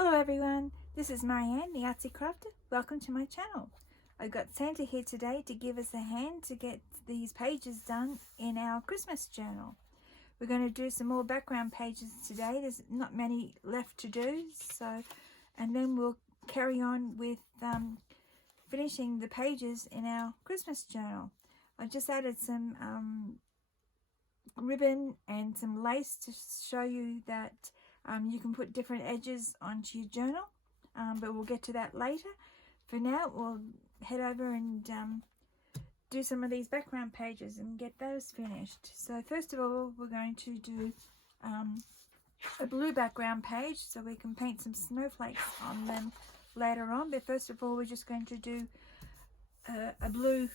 Hello everyone, this is Marieanne, the Artsie Crafter. Welcome to my channel. I've got Santa here today to give us a hand to get these pages done in our Christmas journal. We're going to do some more background pages today. There's not many left to do, and then we'll carry on with finishing the pages in our Christmas journal. I just added some ribbon and some lace to show you that you can put different edges onto your journal, but we'll get to that later. For now, we'll head over and do some of these background pages and get those finished. So first of all, we're going to do a blue background page so we can paint some snowflakes on them later on. But first of all, we're just going to do a blue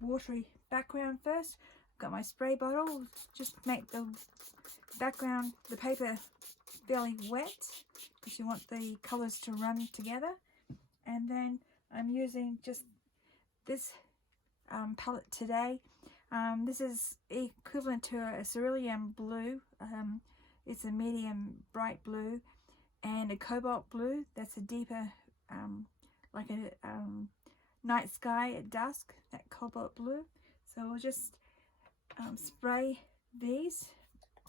watery background first. I've got my spray bottle, just make the background, the paper fairly wet because you want the colors to run together. And then I'm using just this palette today. This is equivalent to a cerulean blue. It's a medium bright blue, and a cobalt blue. That's a deeper, like a night sky at dusk, that cobalt blue. So we'll just spray these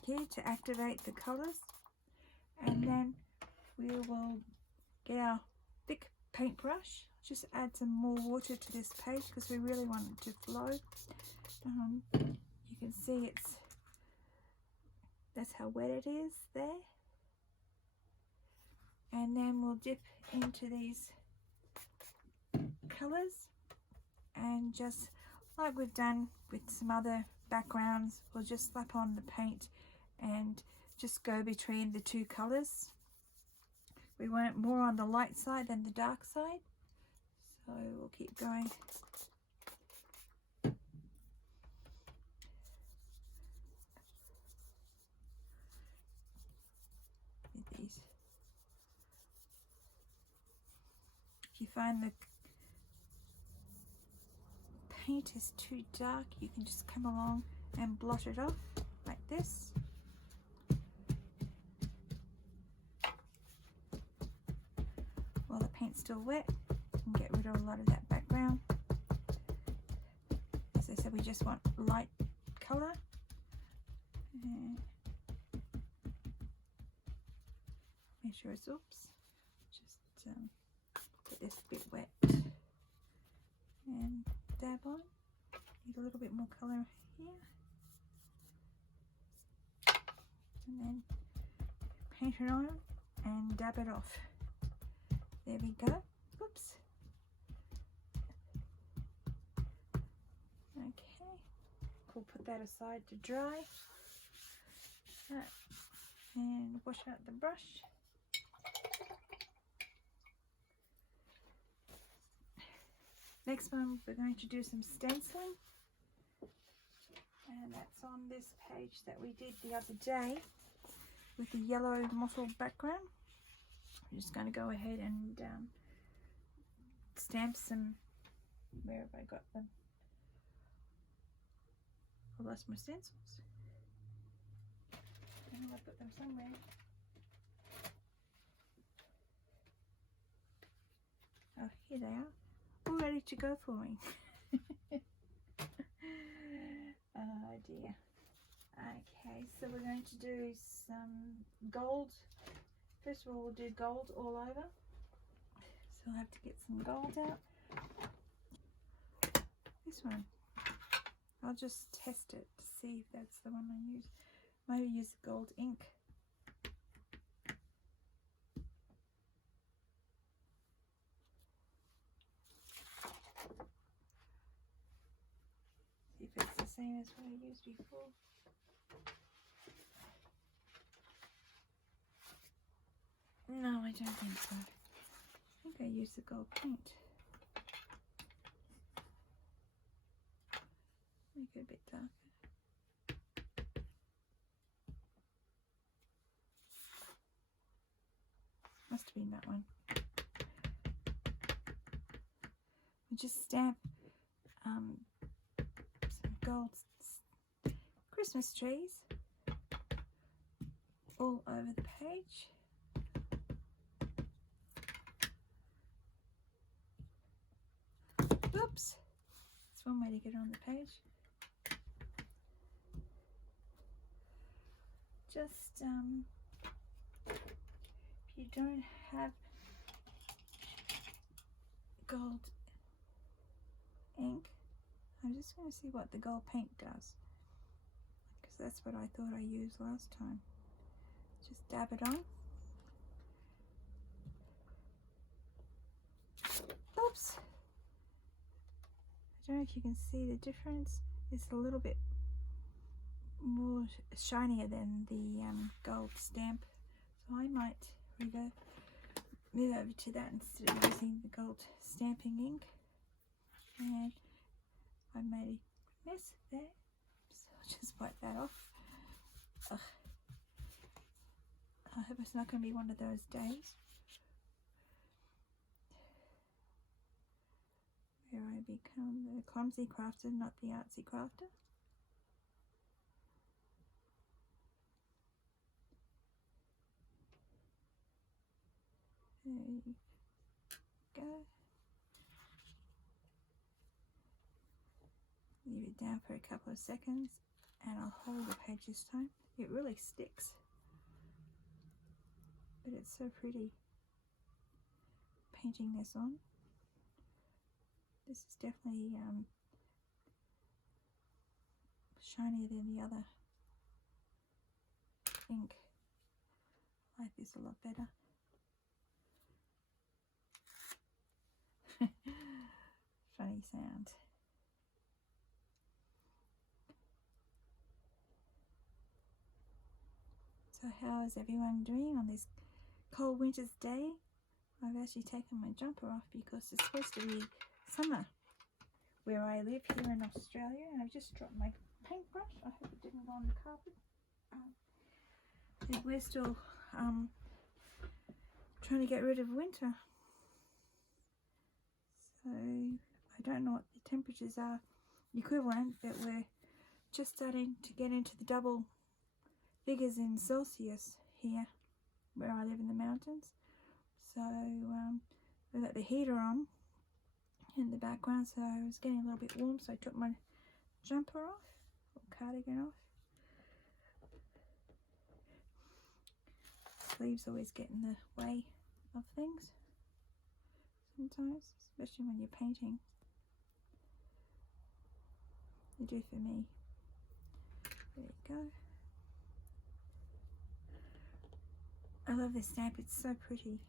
here to activate the colors, and then we will get our thick paintbrush, just add some more water to this page because we really want it to flow. You can see that's how wet it is there. And then we'll dip into these colors, and just like we've done with some other backgrounds, we'll just slap on the paint and just go between the two colors. We want it more on the light side than the dark side, so we'll keep going. With these, if you find the paint is too dark, you can just come along and blot it off like this. While the paint's still wet, you can get rid of a lot of that background. As I said, we just want light colour. Make sure it's, just get this bit wet and dab on. Need a little bit more colour here. And then paint it on and dab it off. There we go. Oops. Okay. We'll put that aside to dry. And wash out the brush. Next one, we're going to do some stenciling. And that's on this page that we did the other day with the yellow mottled background. I'm just going to go ahead and stamp some. Where have I got them? I lost my stencils. I know I put them somewhere. Oh, here they are, all ready to go for me. Oh dear. Okay, so we're going to do some gold. First of all, we'll do gold all over. So I'll have to get some gold out. This one, I'll just test it to see if that's the one I use. Maybe use gold ink. See if it's the same as what I used before. No, I don't think so. I think I used the gold paint. Make it a bit darker. Must have been that one. We just stamp some gold Christmas trees all over the page. Oops, that's one way to get on the page. Just if you don't have gold ink, I'm just going to see what the gold paint does, because that's what I thought I used last time. Just dab it on. Oops! I don't know if you can see the difference. It's a little bit more shinier than the gold stamp, so I might move over to that instead of using the gold stamping ink. And I made a mess there, so I'll just wipe that off. Ugh. I hope it's not going to be one of those days where I become the clumsy crafter, not the artsy crafter. There you go. Leave it down for a couple of seconds and I'll hold the page this time. It really sticks, but it's so pretty painting this on. This is definitely shinier than the other ink. I like this a lot better. Funny sound. So how is everyone doing on this cold winter's day? I've actually taken my jumper off because it's supposed to be summer where I live here in Australia, and I've just dropped my paintbrush. I hope it didn't go on the carpet. We're still trying to get rid of winter, so I don't know what the temperatures are equivalent, but we're just starting to get into the double figures in Celsius here where I live in the mountains. So we got the heater on in the background, so I was getting a little bit warm, so I took my jumper off, or cardigan off. Sleeves always get in the way of things sometimes, especially when you're painting. They do for me. There you go. I love this stamp, it's so pretty.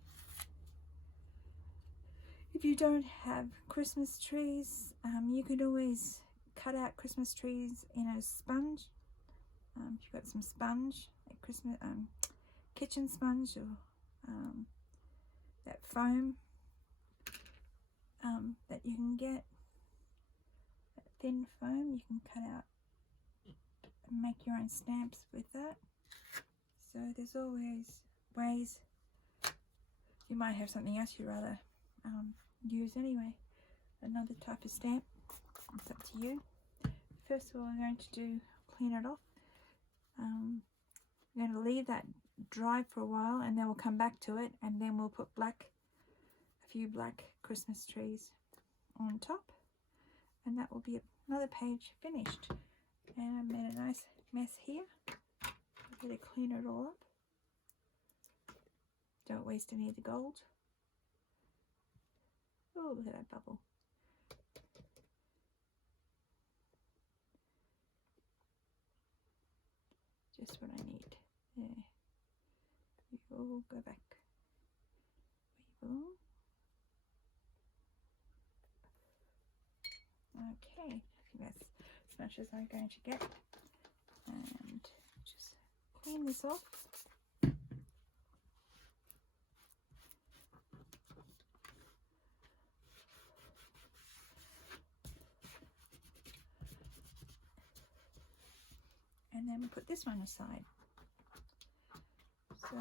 If you don't have Christmas trees, you could always cut out Christmas trees in a sponge. If you've got some sponge, like Christmas kitchen sponge, or that foam that you can get, that thin foam, you can cut out and make your own stamps with that. So there's always ways. You might have something else you'd rather use anyway, another type of stamp. It's up to you. First of all, we're going to clean it off. We're going to leave that dry for a while, and then we'll come back to it, and then we'll put a few black Christmas trees on top, and that will be another page finished. And I made a nice mess here. I'm going to clean it all up. Don't waste any of the gold. Oh, look at that bubble. Just what I need. There. We will go back. We will. Okay, I think that's as much as I'm going to get. And just clean this off. And then we put this one aside. So,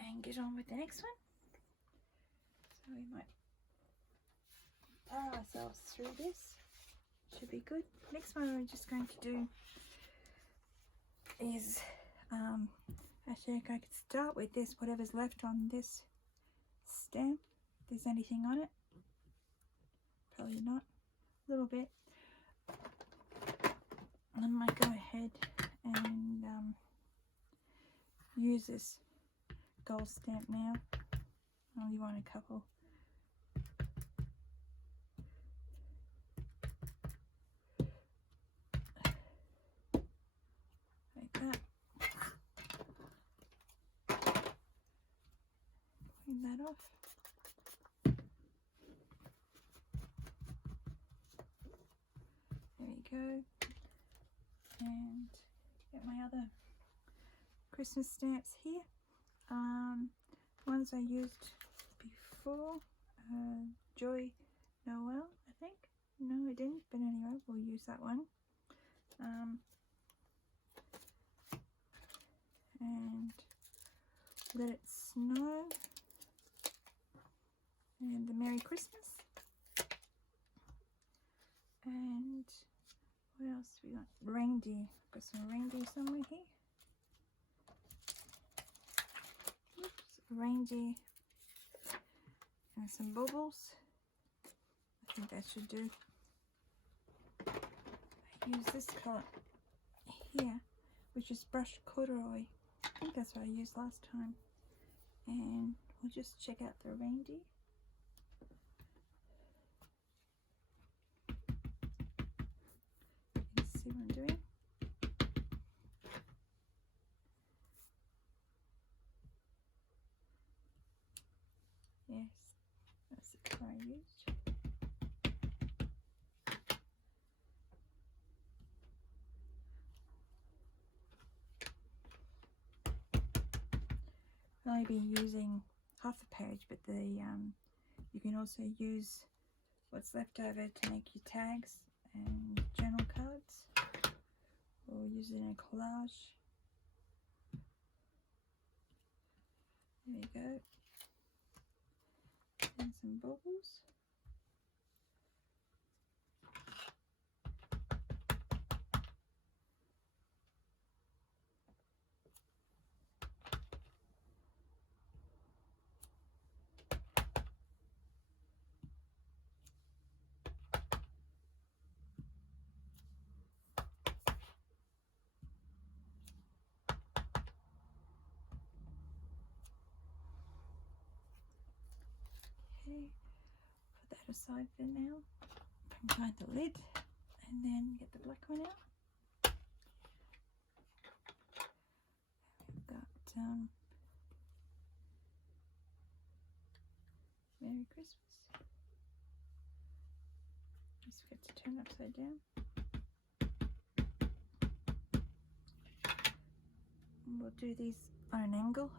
and get on with the next one. So we might power ourselves through this. Should be good. Next one we're just going to do is, actually I could start with this, whatever's left on this stamp. If there's anything on it. Probably not. little bit. I might go ahead and use this gold stamp now. I only want a couple. Like that. Clean that off. There we go. And get my other Christmas stamps here. Ones I used before. Joy Noel, I think. No, I didn't, but anyway, we'll use that one. And Let It Snow. And the Merry Christmas. And what else do we got? Reindeer. Got some reindeer somewhere here. Oops, reindeer. And some bubbles. I think that should do. I use this colour here, which is brushed corduroy. I think that's what I used last time. And we'll just check out the reindeer. See what I'm doing. Yes, that's the colour I used. I'll only be using half the page, but the you can also use what's left over to make your tags and journal cards, or use it in a collage. There we go. And some bubbles. Okay, put that aside for now. Behind the lid, and then get the black one out. We've got Merry Christmas. Just forget to turn upside down. And we'll do these on an angle.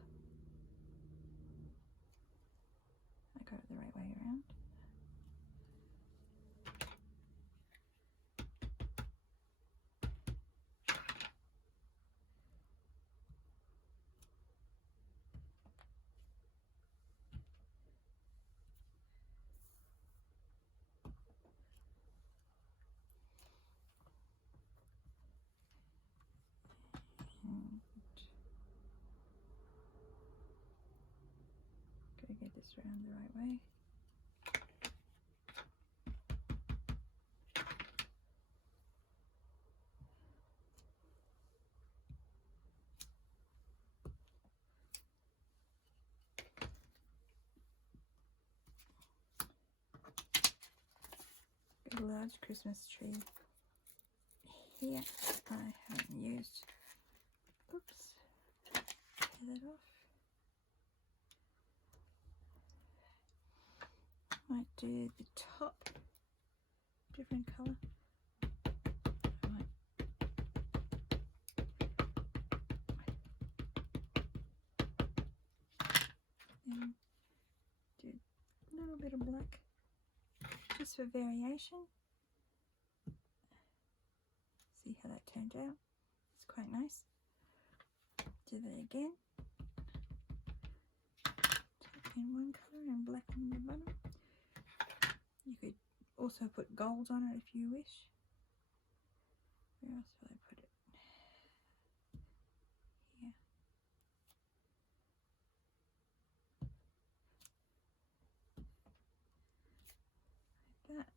I got it the right way around. Gotta get this around the right way. Got a large Christmas tree here. I haven't used. Oops. Get that off. Might do the top different colour. And do a little bit of black just for variation. See how that turned out. It's quite nice. Do that again. Take in one colour and blacken the bottom. You could also put gold on it if you wish. Where else will I put it? Here. Like that.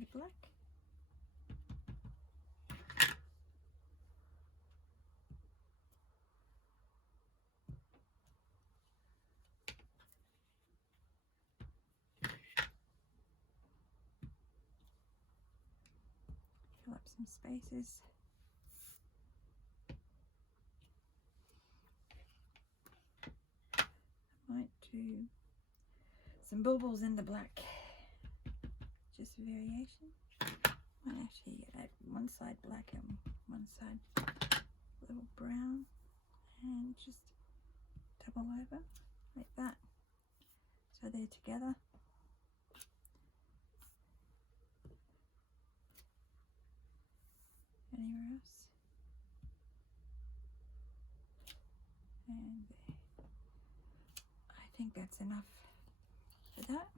the black. Fill up some spaces. I might do some baubles in the black. Just a variation. Might actually add one side black and one side a little brown, and just double over like that, so they're together. Anywhere else? And there. I think that's enough for that.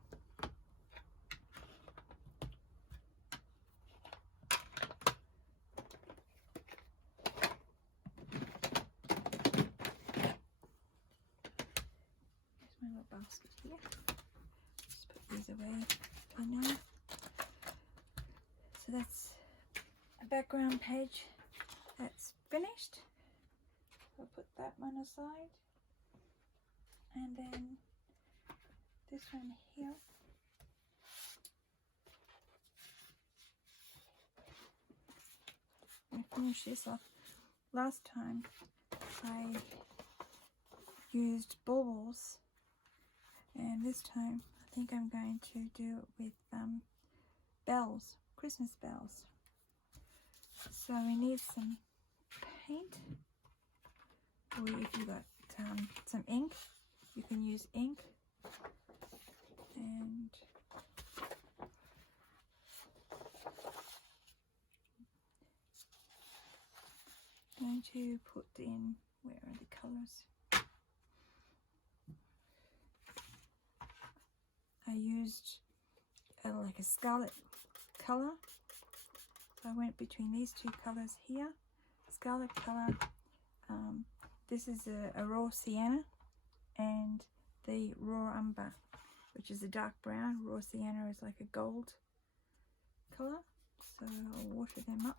Here's my little basket here. Just put these away for now. So that's a background page that's finished. I'll put that one aside, and then this one here. I finished this off. Last time I used baubles, and this time I think I'm going to do it with bells, Christmas bells. So we need some paint, or if you got some ink, you can use ink. And I'm going to put in, where are the colours? I used like a scarlet colour. So I went between these two colours here. Scarlet colour. This is a raw sienna, and the raw umber, which is a dark brown. Raw sienna is like a gold colour. So I'll water them up.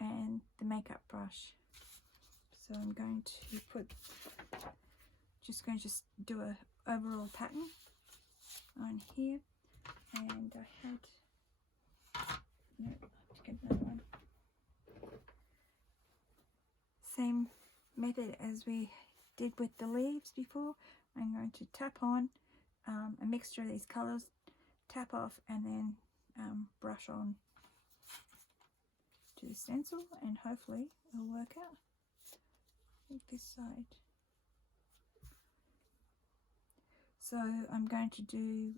And the makeup brush. So I'm going to put, just going to do a overall pattern on here. And I had, no, I have to get another one. Same method as we did with the leaves before. I'm going to tap on a mixture of these colours, tap off, and then brush on to the stencil, and hopefully it'll work out. I think this side. So I'm going to do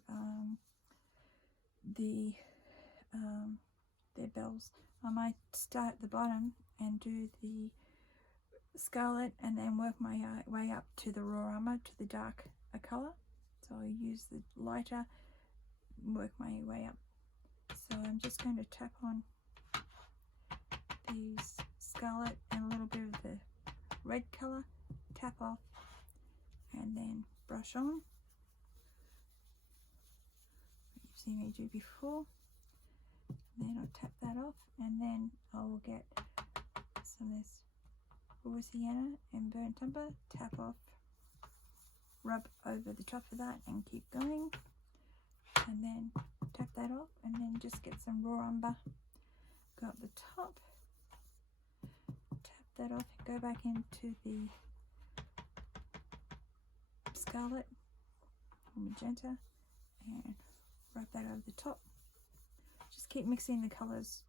their bells. I might start at the bottom and do the scarlet, and then work my way up to the raw umber, to the dark colour. So I'll use the lighter, work my way up. So I'm just going to tap on these scarlet and a little bit of the red colour, tap off, and then brush on. You've seen me do before. Then I'll tap that off, and then I will get some of this raw sienna and burnt umber, tap off, rub over the top of that, and keep going, and then tap that off, and then just get some raw umber, go up the top, tap that off, go back into the scarlet or magenta, and rub that over the top. Just keep mixing the colours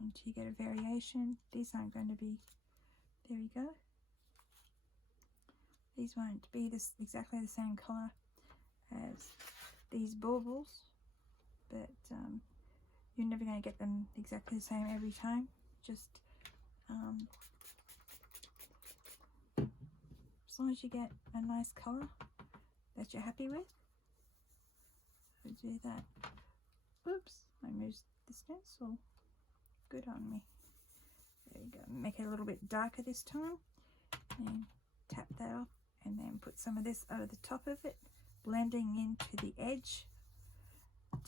until you get a variation. These aren't going to be, there we go. These won't be exactly the same colour as these baubles, but you're never going to get them exactly the same every time. Just as long as you get a nice colour that you're happy with, so do that. Oops, I moved the stencil. Good on me. There we go. Make it a little bit darker this time, and tap that off, and then put some of this over the top of it, blending into the edge.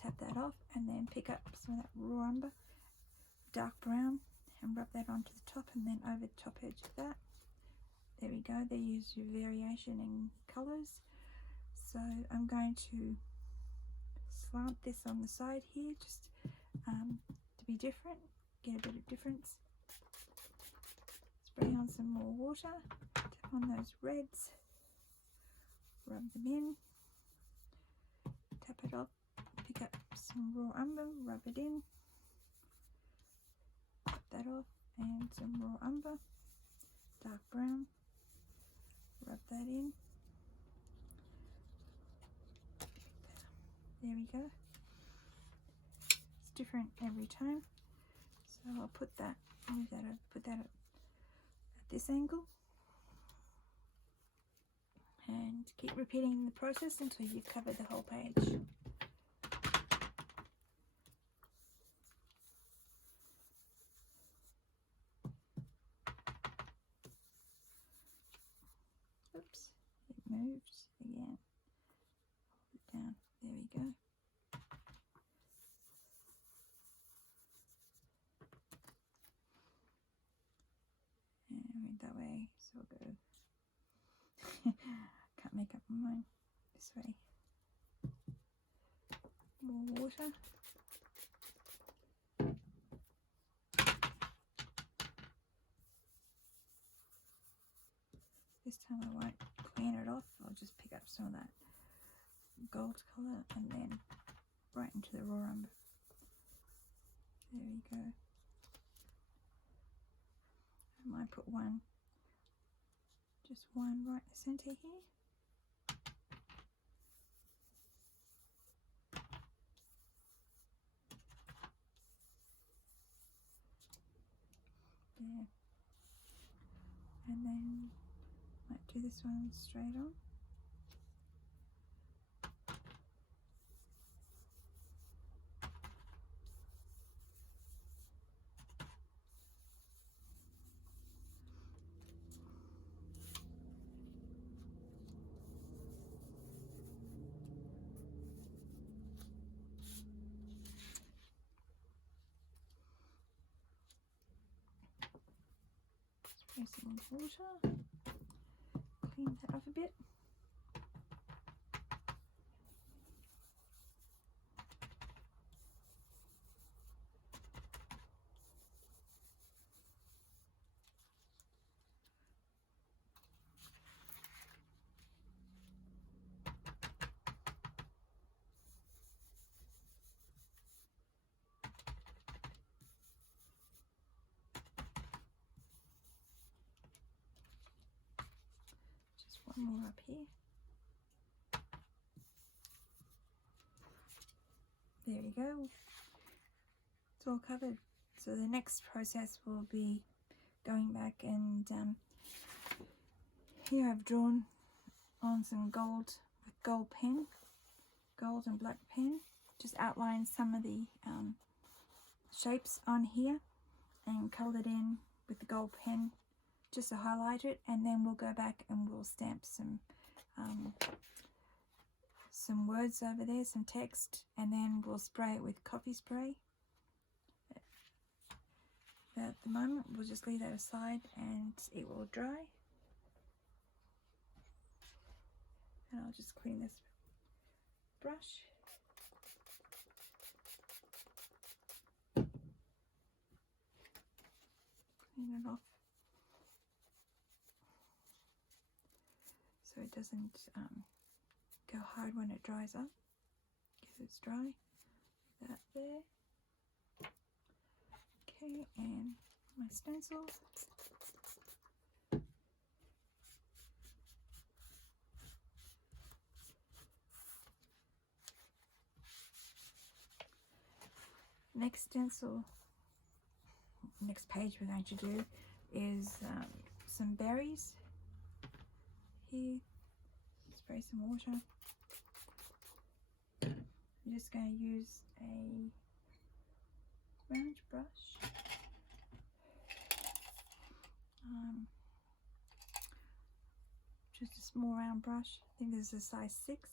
Tap that off and then pick up some of that raw umber, dark brown, and rub that onto the top and then over the top edge of that. There we go. There you use your variation in colours. So I'm going to slant this on the side here just to be different, get a bit of difference. Spray on some more water, tap on those reds, rub them in, tap it off, pick up some raw umber, rub it in, tap that off, and some raw umber, dark brown, rub that in. There we go. It's different every time. So I'll put that, move that over, put that at this angle. And keep repeating the process until you've covered the whole page. Oops, it moved again. Hold it down. There we go. And went that way, so we'll go. Can't make up my mind. This way. More water. This time I won't clean it off. I'll just pick up some of that gold colour and then right into the raw umber. There we go. I might put one, just one right in the centre here. There. And then might do this one straight on. Spray some water, clean that off a bit. One more up here. There we go. It's all covered. So the next process will be going back and here I've drawn on some gold with gold pen, gold and black pen. Just outline some of the shapes on here and coloured in with the gold pen just to highlight it, and then we'll go back and we'll stamp some words over there, some text, and then we'll spray it with coffee spray. But at the moment we'll just leave that aside and it will dry. And I'll just clean this brush. Clean it off so it doesn't go hard when it dries up, because it's dry. That there. Okay, and my stencil. Next stencil, next page we're going to do is some berries. Here, spray some water. I'm just going to use a round brush. Just a small round brush. I think this is a size 6.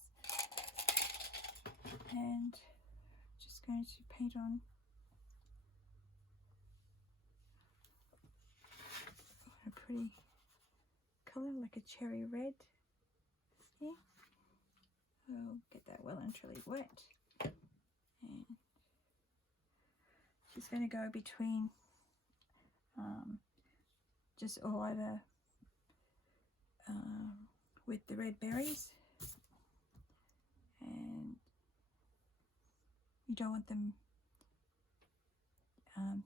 and just going to paint on a pretty colour like a cherry red. Yeah, I'll get that well and truly wet, and she's going to go between just all over with the red berries, and you don't want them,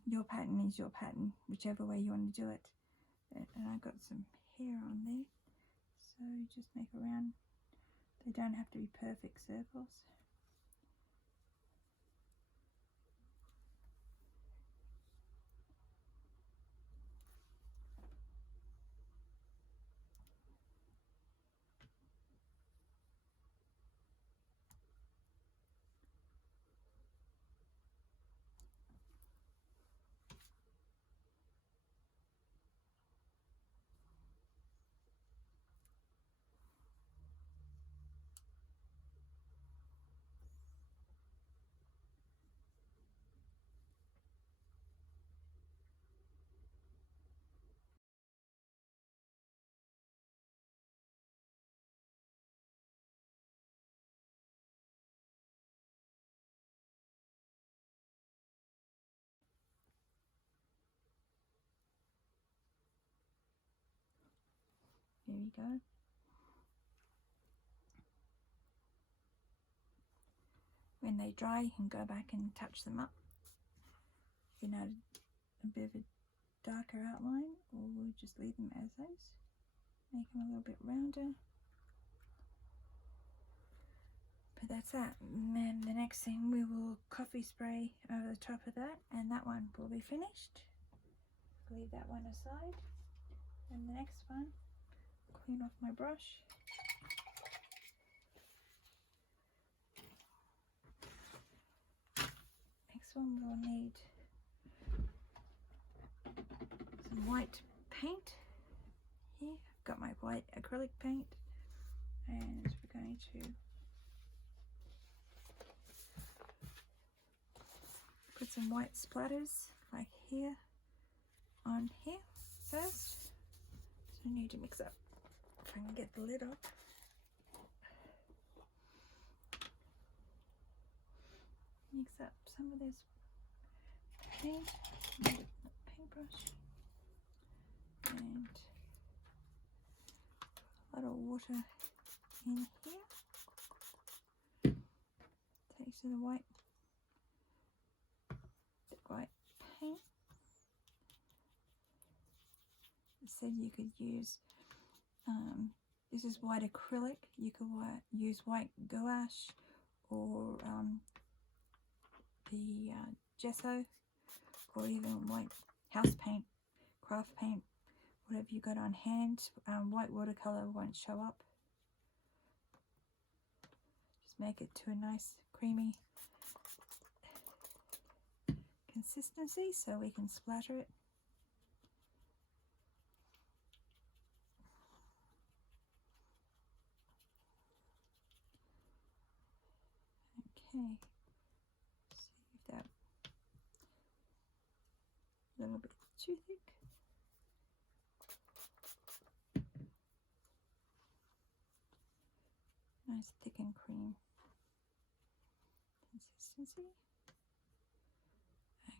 your pattern is your pattern, whichever way you want to do it. And I got some hair on there, so just make around, they don't have to be perfect circles. There you go. When they dry, you can go back and touch them up. You know, a bit of a darker outline, or we'll just leave them as is. Make them a little bit rounder. But that's that. And then the next thing, we will coffee spray over the top of that, and that one will be finished. Leave that one aside. And the next one, clean off my brush. Next one, we'll need some white paint. Here, I've got my white acrylic paint, and we're going to put some white splatters like here on here first. So I need to mix up, if I can get the lid off. Mix up some of this paint, paintbrush, and a lot of water in here. Takes to the white paint. I said you could use, this is white acrylic, you could use white gouache, or the gesso, or even white house paint, craft paint, whatever you got on hand. White watercolor won't show up. Just make it to a nice creamy consistency so we can splatter it. Okay, see if that a little bit too thick. Nice thick and cream consistency. Okay,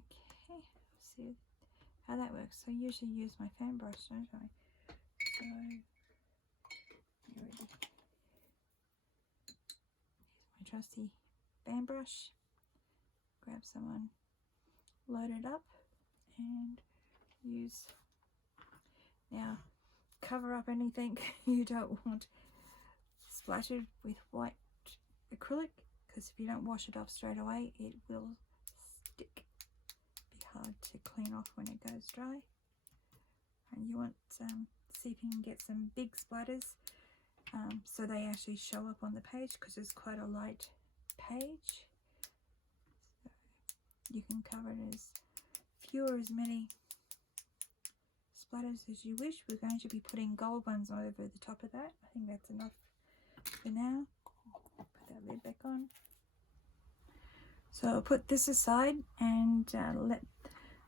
let's see how that works. So I usually use my fan brush, don't I? So here's my trusty fan brush. Grab someone, load it up, and use. Now, cover up anything you don't want splattered with white acrylic, because if you don't wash it off straight away, it will stick. Be hard to clean off when it goes dry. And you want see if you can get some big splatters, so they actually show up on the page, because it's quite a light page. So you can cover it as few or as many splatters as you wish. We're going to be putting gold ones over the top of that. I think that's enough for now. Put that lid back on. So I'll put this aside and let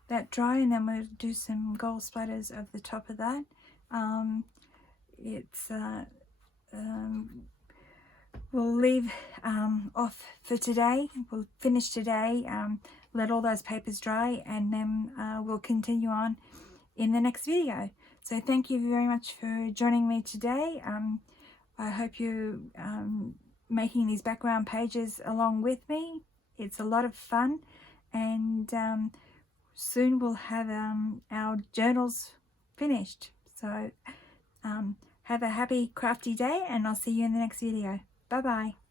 that dry, and then we'll do some gold splatters over the top of that. We'll leave off for today. We'll finish today, let all those papers dry, and then we'll continue on in the next video. So thank you very much for joining me today. I hope you're making these background pages along with me. It's a lot of fun, and soon we'll have our journals finished. So have a happy crafty day, and I'll see you in the next video. Bye bye.